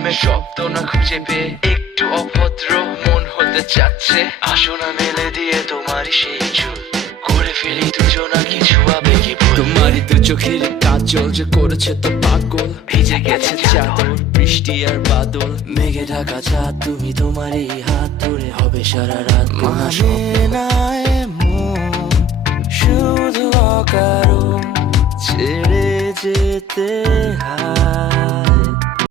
প্রেমে শব্দ না খুঁজে পেয়ে একটু অভদ্র মন হতে চাচ্ছে। আসো না মেলে দিয়ে তোমারই সেই চুল, করে ফেলি দুজনা কিছু আবেগী ভুল। তোমারই দু চোখের কাজল যে করেছে তো পাগল, ভিজে গেছে চাদর বৃষ্টি আর বাদল, মেঘে ঢাকা চাঁদ তুমি তোমারই হাত ধরে হবে সারা রাত। মানে না এমন শুধু অকারণ ছেড়ে যেতে হয়।